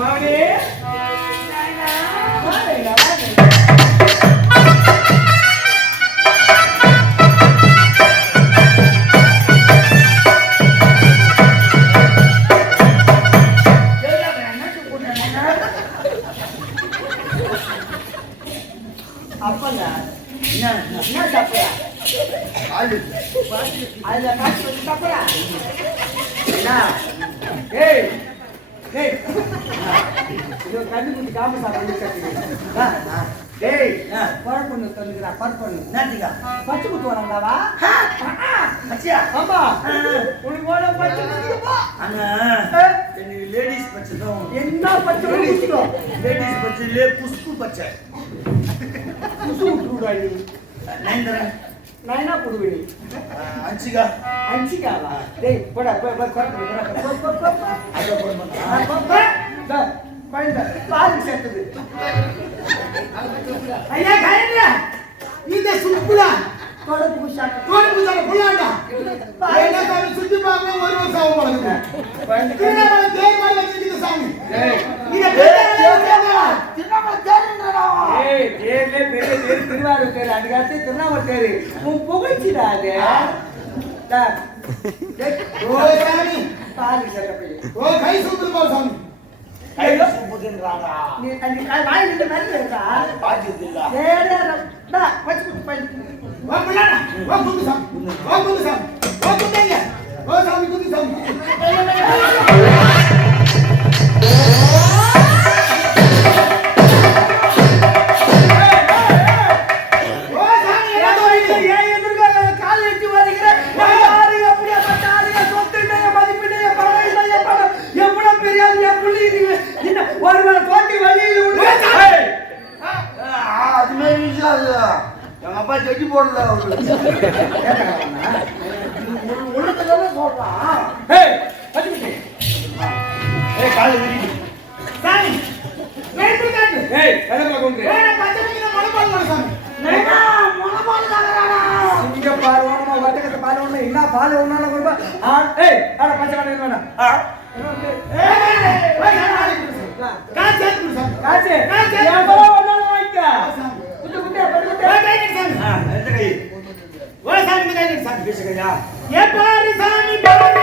மாவனே அப்பங்க என்ன சாப்பிடா அதுல காசு வச்சு சாப்பிடா ஏய் ஏய் இது கண்ணு குட்டி காம சாப்பிடுறா டேய் பர்பன்னு தந்துக்குறா பர்பன்னு என்னடிங்க பச்சை குத்து வரண்டாவா அச்சியா ஆமா உனக்கு போல பச்சை குத்துப்பா அண்ணா எனக்கு லேடிஸ் பச்சை தான் என்ன பச்சை குத்துறோ லேடிஸ் பச்சையிலே புஷ்பு பச்சை புஷ்பு குத்துடா நீ நைந்தரன் நைனா புடுவே அஞ்சிகா அஞ்சிகாவா டேய் போடா போய் போடா அத போடா பையன் பால் செட்டது ஐயா காயங்க இந்த சுப்புடா தோட புஷா புள்ளாடா பையன் தான சுத்தி பாக்க ஒரு வருஷம் ஆகும் போலங்க பையன் திருநாம தேய்மால வச்சிருக்க சாமி ஏய் நீங்க திருநாம தேய்ன்றடா ஏய் தேர்லே பெரிய தேர் திருவாரூர் தேர் அடிகாத்து திருநாம தேர் உன் புகழ்ச்சிடா அது டா ஓ சாமி பால் செட்டப்பே ஓ கை சுத்து பால் சாமி ஐயோ சுப்புதின்றாடா நீ அன்னை காய் வாய் நின்னு நல்லடா பாஜிதில்ல ஏடா பச்சை குத்து பையன் வா புள்ளாடா வா குத்து சாமி வா குத்துங்க வா சாமி குத்து சாமி ஜெட்டி போடல உள்ளத்துல சொல்றான் ஏய் பத்திக்கிட்டே ஏய் கால் விரி சாமி வெயிட் பண்ணு ஏய் கலங்க கொண்டு ஏய் பத்திக்கிட்ட மணபால் வர சாமி நைனா மணபால் தாங்கறாடா இங்க பாருவானமா வட்டக்கட்ட பாருவானமா என்ன பால் ஒண்ணால கொண்டு ஏய் அட பச்சை கட்ட வேணா ஏய் காச்சே காச்சே காச்சே எவ்வளோ ஒண்ணால வாங்கிக்க குட்டு குட்டு ஓ சாமி கையில சாமி பேசுங்கயா ஏ பாரி சாமி பாரி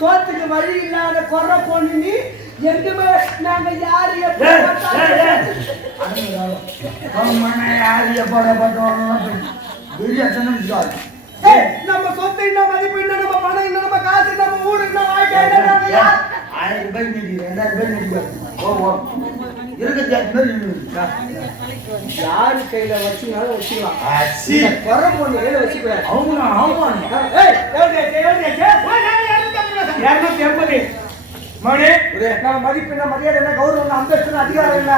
சோத்துக்கு வழி இல்லாத கொற பொண்ணு எங்குமே நாங்க யாரு நம்ம சொத்து என்ன மதிப்பு என்ன நம்ம பணம் என்ன நம்ம காசு நம்ம ஊரு என்ன வாழ்க்கை 1000 ரூபாய் 2000 ரூபாய் யாரு கையில வச்சுனாலும் வச்சுக்கலாம். வர பொண்ணு கையில வச்சுக்கூடாது. அவங்க 280 மணி நம்ம மதிப்பு மரியாதை என்ன கௌரவம் அந்தஸ்து அதிகாரம் என்ன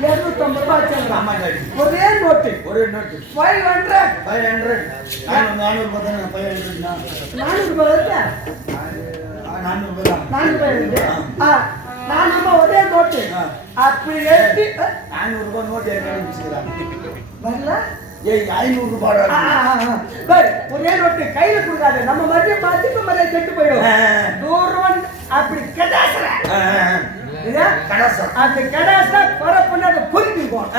250 ரூபாய் வச்சுக்கலாம். ஒரே நோட்டு 500 400 ஒரே நோட்டு அப்படி எடுத்து 400 ரூபாய் நோட்டு வரல. 500 ரூபாய் ஒரே நோட்டு கையில கொடுக்காது. நம்ம மறுபடியும் மதிப்பு மரியாதை கெட்டு போயிடும். தூரம் அப்படி கடாசர அந்த கடாச வர பண்ணாத பொறுப்பிருக்கோம்.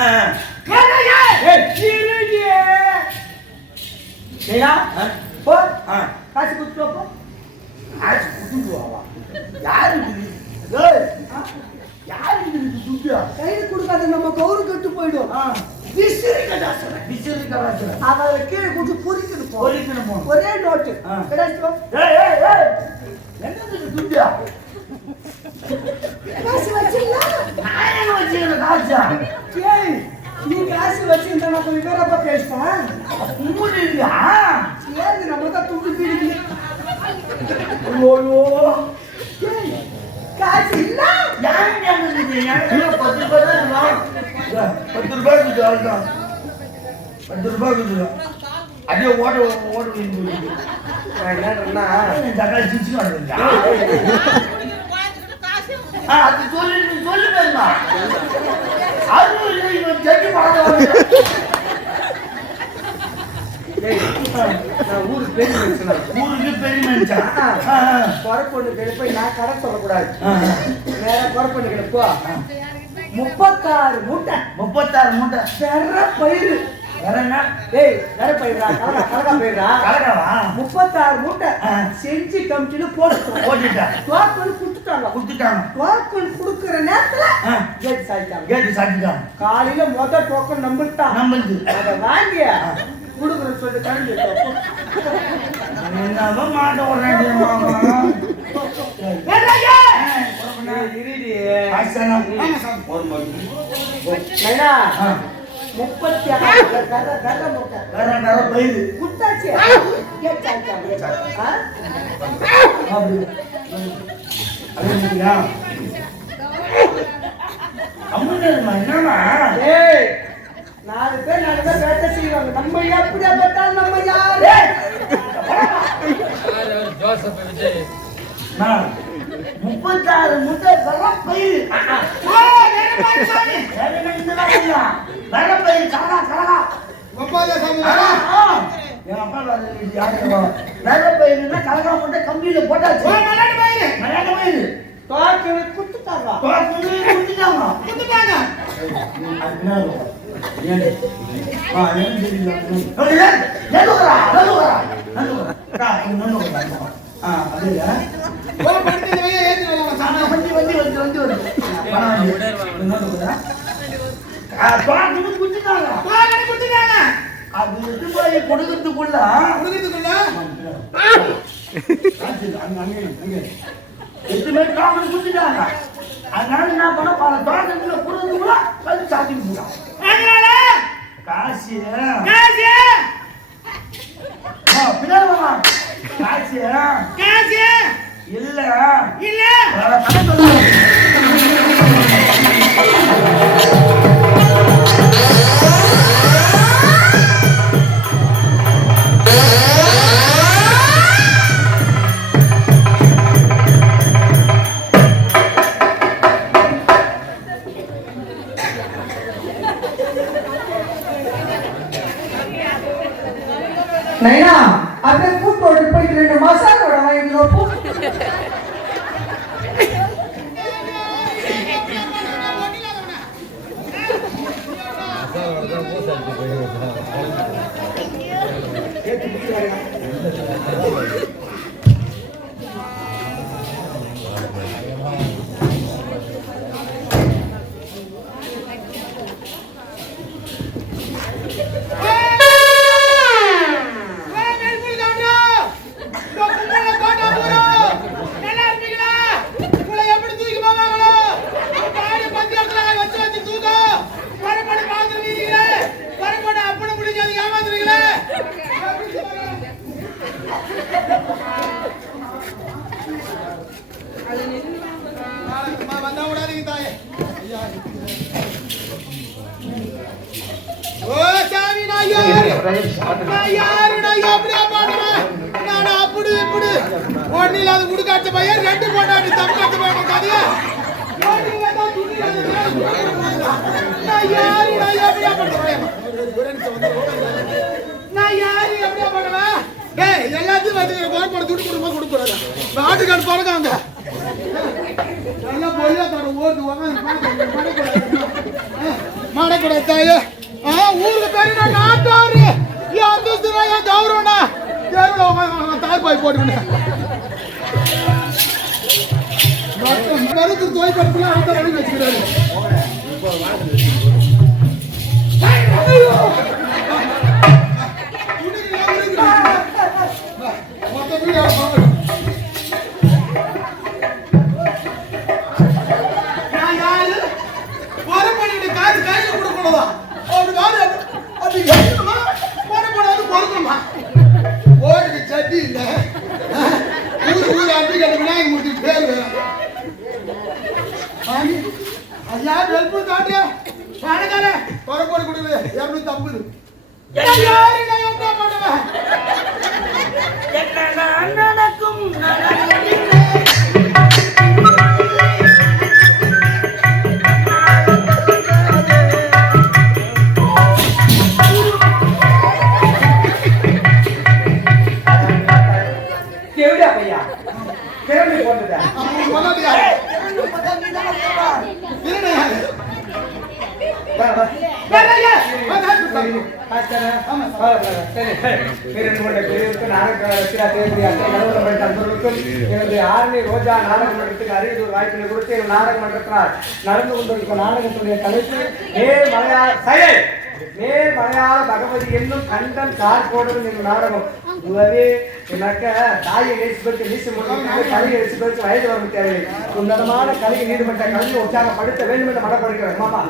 காசு கொடுத்துருப்போ கையில கொடுக்காத நம்ம கௌரு கட்டு போயிடும். அவரை கீழே கொஞ்சம் பொறிக்கணும். ஒரே நோட்டு காசு வச்சீங்களா? நீ காசு வச்சிருந்தா நான் கொஞ்சம் பேரப்ப பேசுவேன். நம்ம தான் துண்டு பிடிக்கல. காசு இல்ல 10 ரூபாய் அதே ஓட அது சொல்லு பேருமா ஊருக்கு பெரிய பொறுப்பு போய் நான் கடை சொல்லக்கூடாது. வேற பொறுப்பு கிடப்போ 36 மூட்டை வேற பயிர் வேற பயிரா கலகா பயிரா 36 மூட்டை செஞ்சு கமிட்டில போட்டுட்டாங்க. டோக்கன் கொடுக்குற நேரத்துல கேட்டு சாய்ட்டாங்க. காலையில முதல் டோக்கன் நம்மளுது அதை வாங்கி கொடுக்குறேன்னு சொல்லி கழிஞ்சு நாலு பேர் வேட்டை செய்வாங்க. நம்ம எப்படியா பெற்றாலும் நம்ம யாரு 36 முட்டை பயிர் கலகா முட்டை கம்பியில போட்டாச்சு. கொடுக்கறதுக்குள்ள அதனால என்ன பண்ண பல தோட்டத்துல கொடுக்கறதுக்குள்ள சாத்தி காசு இல்ல நைனா அப்படியே கூட்டோடு போயிட்டு 2 மசாலோட வாங்கிக்கிறோம். வந்தா விடாதீங்க தாயே. ஓ சாமி நான் யாரு? நான் யாரு? நான் எப்படியா பாடுவேன்? நான் அப்படி இப்படி ஒண்ணு இல்லாத குடுக்காட்ட பையன் ரெண்டு போட்டாடி தப்பாட்ட பையன் கதையா? நான் யாரு? நான் எப்படியா பண்ணுவேன்? நான் யாரு? எப்படியா பண்ணுவேன்? டேய் எல்லாத்தையும் வந்து கோர்போட துடி குடுமா கொடுக்குறாங்க. நாட்டுக்கார போறங்க நல்லா போயா தர ஓடுவாங்க மாடக்கூட தாயே. ஊருக்கு பேரு நாட்டாரு அந்த கௌரவனா தாய்பாய் போட்டு மருந்து தோய் படுத்தலாம் அந்த வழி வச்சுக்கிறாரு. சட்டி இல்ல ஊர் அப்படி விநாயகர் மூர்த்தி பேர் ஐயா வெல்பு காட்டு பணக்கார குறைபாடு கொடுக்குது 250. என்ன பண்ணுவேன்? ரோஜா நாடக மன்றத்துக்கு அரியதூர் வாய்ப்பினை கொடுத்து நாடக மன்றத்தினால் நடந்து கொண்டிருக்கும் நாடகத்துடைய தலைப்பு நேர் மலையாள பகவதி என்னும் கண்டன் சார் போடுவது என்ற நாடகம். உலகே எனக்க தாயை நேசிப்பதற்கு நீசி முடிவு கலையை நேசிப்பதற்கு வயது வரவு தேவையில்லை. உன்னதமான கலையை ஈடுபட்ட கலையை உற்சாகப்படுத்த வேண்டும் என்று மனப்படுகிறேன். மாமா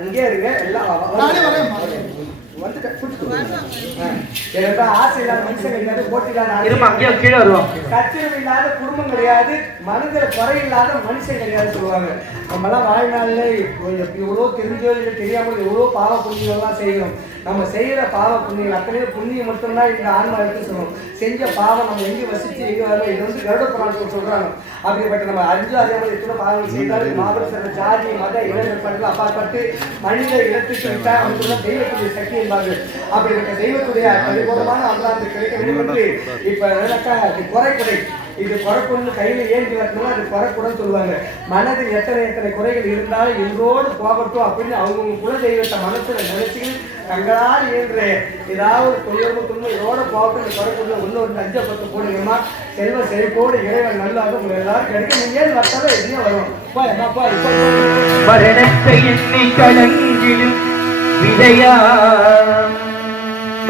அங்கே இருங்க எல்லாம் ஆசை இல்லாத மனுஷன் கிடையாது, போட்டி இல்லாத கச்சிரம் இல்லாத குடும்பம் கிடையாது, மனதில் குறை இல்லாத மனுஷன் கிடையாது சொல்லுவாங்க. நம்மளாம் வாழ்நாளில் எவ்வளோ தெரிஞ்சோ இல்லை தெரியாமல் எவ்வளோ பாவ புண்ணியங்கள்லாம் செய்கிறோம். நம்ம செய்கிற பாவ புண்ணியங்கள் அத்தனை புண்ணியம் மட்டும்தான் இந்த ஆன்மா எடுத்து சொல்லணும். செஞ்ச பாவம் நம்ம எங்கே வசிச்சு எங்கே வரணும், இது வந்து கருட புராணத்தில் சொல்கிறாங்க. அப்படிப்பட்ட நம்ம அறிஞ்சு அறியாமல் எத்தனை பாவங்கள் செய்தாலும் மாபெரும் ஜாதி மத இளைஞர்கள் அப்பாற்பட்டு மனித இடத்துக்கு விட்டால் அவங்களுக்கு தெய்வத்துடைய சக்தி என்பார்கள். அப்படிப்பட்ட தெய்வத்துடைய பரிபூர்ணமான அல்லாது கிடைக்க வேண்டும் என்று இப்ப குறைக்குறை இது குறைக்குன்னு கையில ஏந்தி வரணும்னா அது குறைக்குடன் சொல்லுவாங்க. மனதில் எத்தனை குறைகள் இருந்தாலும் எங்கோடு போகட்டும் அப்படின்னு அவங்க குல தெய்வத்தை மனசுல நினைச்சு தங்களால் இயன்ற ஏதாவது தொழில்நுட்ப துன்பம் இதோட போகட்டும் இந்த குறைக்குள்ள இன்னொரு 5-10 போடுங்கம்மா. செல்வ செழிப்போடு இறைவன் நல்லாக உங்க எல்லாரும் கிடைக்கும். நீங்க ஏன் வர்த்தாலும் எதுவும் வரும் விதையா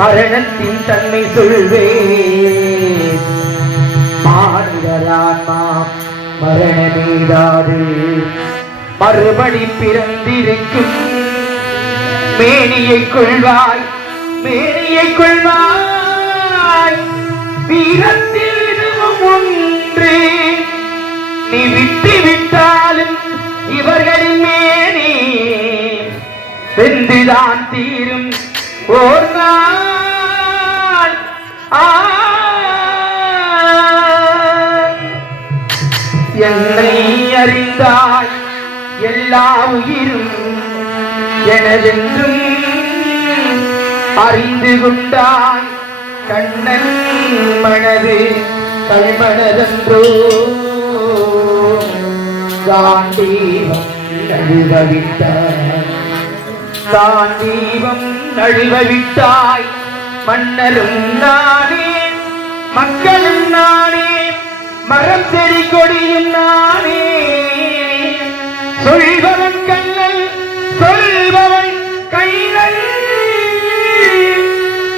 மரணத்தின் தன்மை சொல்வே மாநிலரான்மா மரணமீதாது மறுபடி பிறந்திருக்கும் மேனியை கொள்வாய் வீரத்தில் இதுவும் ஒன்று நீ விட்டு விட்டாலும் இவர்களின் மேனி வெந்துதான் தீரும் ஓர் நாள். என்னை அறிந்தாய் எல்லா உயிரும் எனதென்றும் அறிந்து கொண்டாய் கண்ணன் மனது கல்மனதன்றோ காண்டீவம் நழுவவிட்டாய் மன்னரும் நானே மக்களும் நானே மரம் செடி கொடியும் நானே சொல்பவன் கண்ணல் சொல்பவன் கைகள்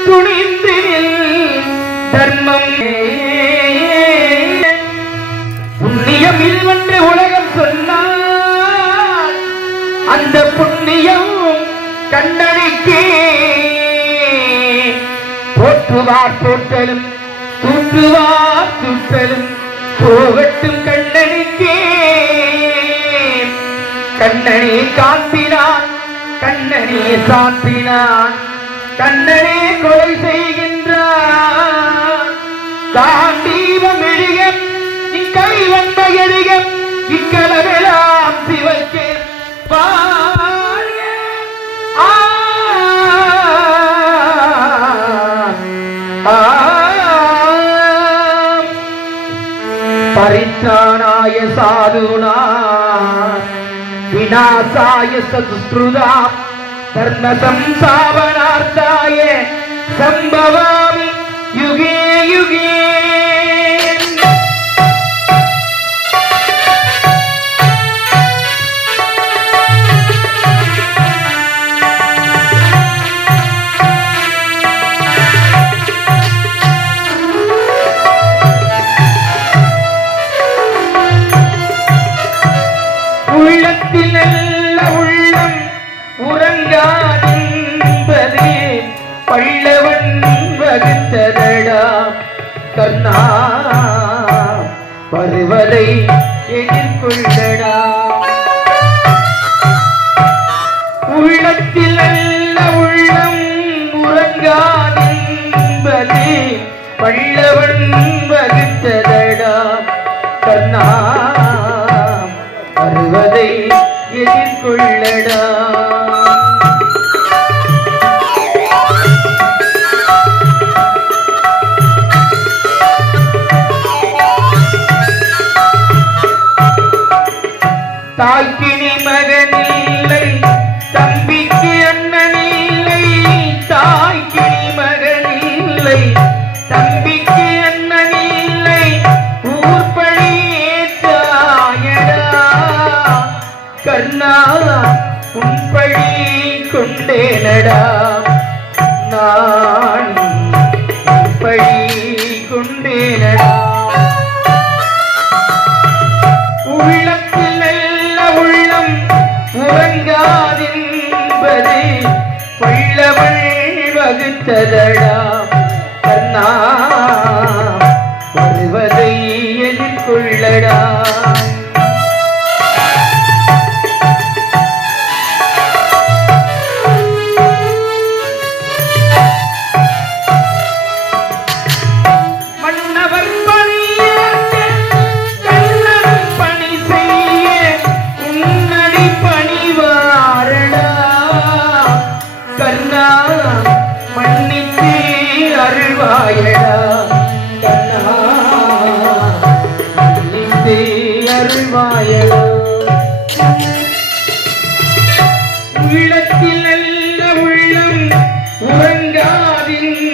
துணிந்து தர்மம் புண்ணியம் இதுவென்று உலகம் சொன்னால் அந்த புண்ணியம் கண்ணனுக்கே போற்றுவார் போற்றலும் தூற்றுவார் தூற்றலும் போகட்டும் கண்ணனுக்கே கண்ணனே காத்தினான் கண்ணனே சாத்தினான் கண்ணனே கொலை செய்கின்றான் காண்டீபம் எழுக இக்கை வந்த எழுக இக்கலவெல்லாம் சிவக்கே வாழ்க. परित्राणाय साधूना विनाशाय सदुष्कृता धर्म संस्थापनार्थाय संभवामि युगे युगे. உள்ளத்தில் நல்ல உள்ளம் உறங்காதென்பது பல்லவன் வகுத்ததடா கர்ணா வருவதை எதிர்கொள்ளடா. உள்ளத்தில் நல்ல உள்ளம் உறங்காதென்பது பல்லவன் வகுத்ததடா கர்ணா வருவதை எதிர்கொள்ளடா. தாய்க்கினி மகனில்லை தம்பிக்கு அண்ணனில்லை தாய்க்கினி மகனில்லை தம்பிக்கு அண்ணனில்லை ஊர்பழி ஏற்றாயடா கர்ணா உன்பழி கொண்டேனடா நான் உன்பழி கொண்டேனடா. உள்ளத்தில் நல்ல உள்ளம் உறங்காதென்பது பல்லவன் வகுத்ததடா கர்ணா வருவதை எதிர்கொள்ளடா. மன்னித்து அருள்வாயடா கண்ணா மன்னித்து அருள்வாயடா. உள்ளத்தில் நல்ல உள்ளம் உறங்காதென்பது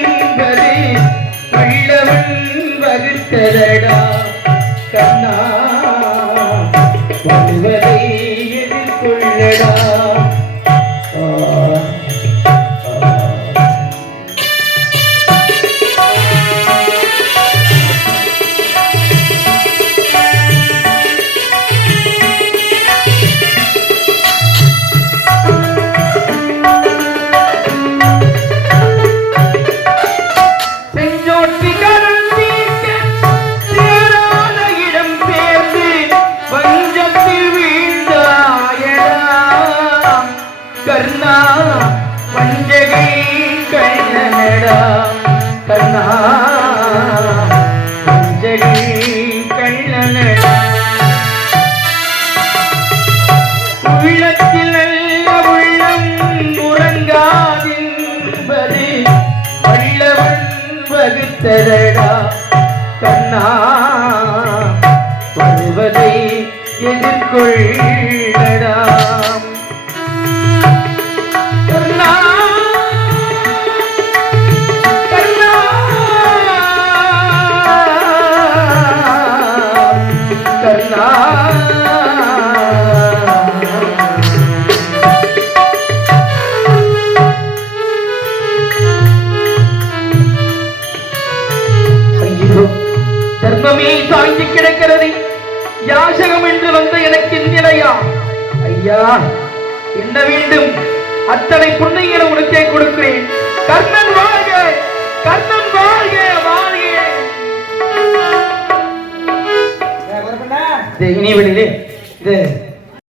பல்லவன் வகுத்ததடா கண்ணா வருவதை எதிர்கொள்ளடா. கர்ணா வஞ்சகை கண்ணனடா கர்ணா வஞ்சகை கண்ணனடா. உள்ளத்தில் நல்ல உள்ளம் உறங்காதென்பது பல்லவன் வகுத்ததடா கர்ணா வருவதை எதிர்கொள்ளடா. தர்மமே சாய்ந்து கிடக்கிறது யாசகம் என்று வந்த எனக்கு நிலையா ஐயா என்ன வேண்டும் அத்தனை புண்ணியங்களை உனக்கே கொடுக்கிறேன். கர்ணன் வாழ்க கர்ணன் வாழ்க வாழ்க. இனிவெளியிலே இது